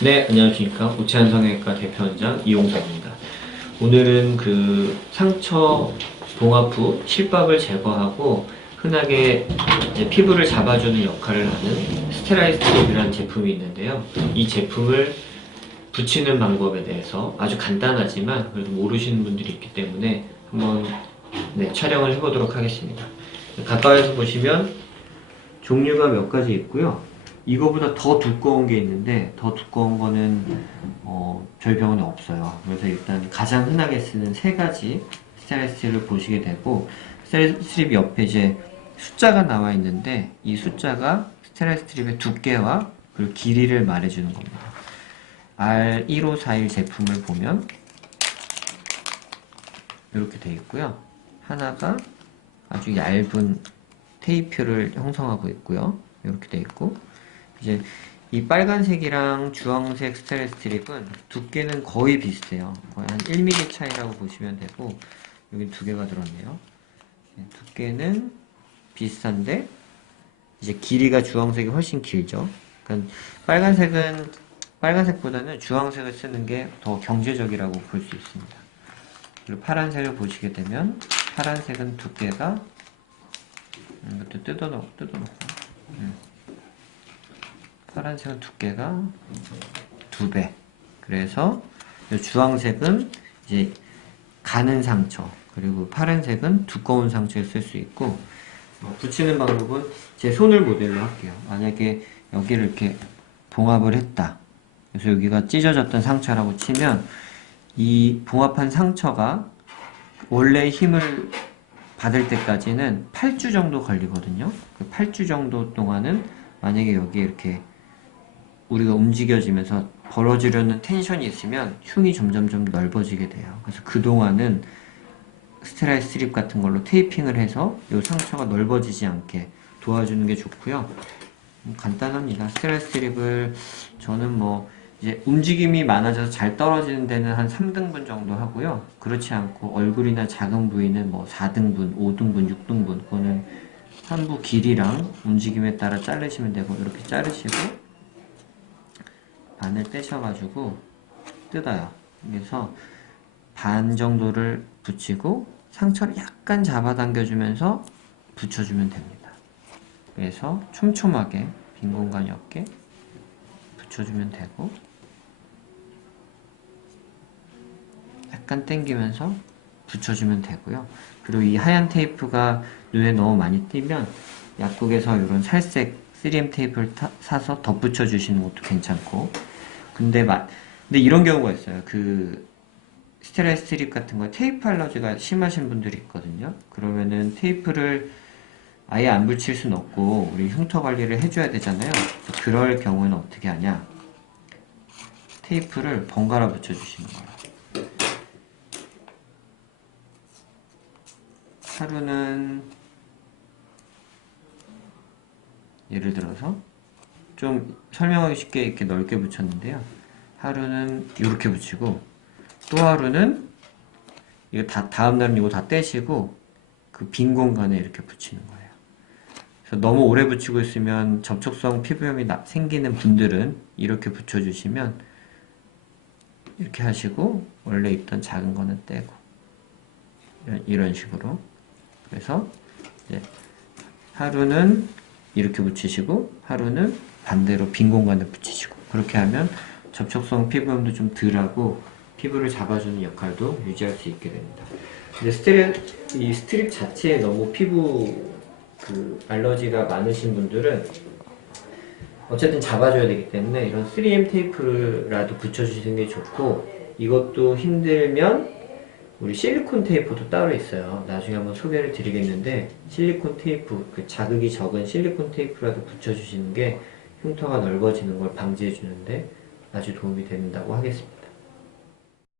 네, 안녕하십니까. 우체한 성형외과 대표원장 이용석입니다. 오늘은 그 상처 봉합 후 실밥을 제거하고 흔하게 피부를 잡아주는 역할을 하는 스테라이스트립이라는 제품이 있는데요. 이 제품을 붙이는 방법에 대해서 아주 간단하지만 그래도 모르시는 분들이 있기 때문에 한번 네, 촬영을 해보도록 하겠습니다. 가까이서 보시면 종류가 몇 가지 있고요. 이거보다 더 두꺼운 게 있는데 더 두꺼운 거는 어, 저희 병원에 없어요. 그래서 일단 가장 흔하게 쓰는 세 가지 스테레스를 보시게 되고 스테레스트립 옆에 이제 숫자가 나와 있는데 이 숫자가 스테레스트립의 두께와 그리고 길이를 말해주는 겁니다. R1541 제품을 보면 이렇게 돼 있고요. 하나가 아주 얇은 테이프를 형성하고 있고요. 이렇게 돼 있고 이제 이 빨간색이랑 주황색 스테레 스 트립은 두께는 거의 비슷해요. 거의 한 1mm 차이라고 보시면 되고 여기 두 개가 들었네요. 네, 두께는 비슷한데 이제 길이가 주황색이 훨씬 길죠. 그러니까 빨간색은 빨간색보다는 주황색을 쓰는 게 더 경제적이라고 볼 수 있습니다. 그리고 파란색을 보시게 되면 파란색은 두께가 음, 이것도 뜯어놓고 뜯어놓고 음. 파란색은 두께가 두 배. 그래서 이 주황색은 이제 가는 상처 그리고 파란색은 두꺼운 상처에 쓸 수 있고 어, 붙이는 방법은 제 손을 모델로 할게요. 만약에 여기를 이렇게 봉합을 했다. 그래서 여기가 찢어졌던 상처라고 치면 이 봉합한 상처가 원래 힘을 받을 때까지는 8주 정도 걸리거든요. 그 8주 정도 동안은 만약에 여기에 이렇게 우리가 움직여지면서 벌어지려는 텐션이 있으면 흉이 점점 점 넓어지게 돼요. 그래서 그동안은 스테라이드 스트립 같은 걸로 테이핑을 해서 이 상처가 넓어지지 않게 도와주는 게 좋고요. 음, 간단합니다. 스테라이드 스트립을 저는 뭐 이제 움직임이 많아져서 잘 떨어지는 데는 한 3등분 정도 하고요. 그렇지 않고 얼굴이나 작은 부위는 뭐 4등분, 5등분, 6등분 그거는 한부 길이랑 움직임에 따라 자르시면 되고 이렇게 자르시고 반을 떼셔가지고 뜯어요. 그래서 반 정도를 붙이고 상처를 약간 잡아당겨주면서 붙여주면 됩니다. 그래서 촘촘하게 빈 공간이 없게 붙여주면 되고 약간 당기면서 붙여주면 되고요. 그리고 이 하얀 테이프가 눈에 너무 많이 띄면 약국에서 이런 살색 3M 테이프를 타- 사서 덧붙여 주시는 것도 괜찮고 근데 마, 근데 이런 경우가 있어요. 그 스테라이드 스트립 같은 거 테이프 알러지가 심하신 분들이 있거든요. 그러면은 테이프를 아예 안 붙일 수는 없고 우리 흉터 관리를 해줘야 되잖아요. 그럴 경우는 어떻게 하냐? 테이프를 번갈아 붙여주시는 거예요. 하루는 예를 들어서 좀 설명하기 쉽게 이렇게 넓게 붙였는데요. 하루는 이렇게 붙이고 또 하루는 이거 다 다음 날은 이거 다 떼시고 그 빈 공간에 이렇게 붙이는 거예요. 그래서 너무 오래 붙이고 있으면 접촉성 피부염이 나- 생기는 분들은 이렇게 붙여주시면 이렇게 하시고 원래 있던 작은 거는 떼고 이런, 이런 식으로 그래서 하루는 이렇게 붙이시고 하루는 반대로 빈 공간에 붙이시고 그렇게 하면 접촉성 피부염도 좀 덜하고 피부를 잡아주는 역할도 유지할 수 있게 됩니다. 근데 스트립 이 스트립 자체에 너무 피부 그 알러지가 많으신 분들은 어쨌든 잡아줘야 되기 때문에 이런 3M 테이프라도 붙여주시는 게 좋고 이것도 힘들면 우리 실리콘 테이프도 따로 있어요. 나중에 한번 소개를 드리겠는데 실리콘 테이프 그 자극이 적은 실리콘 테이프라도 붙여주시는 게 흉터가 넓어지는 걸 방지해 주는데 아주 도움이 된다고 하겠습니다.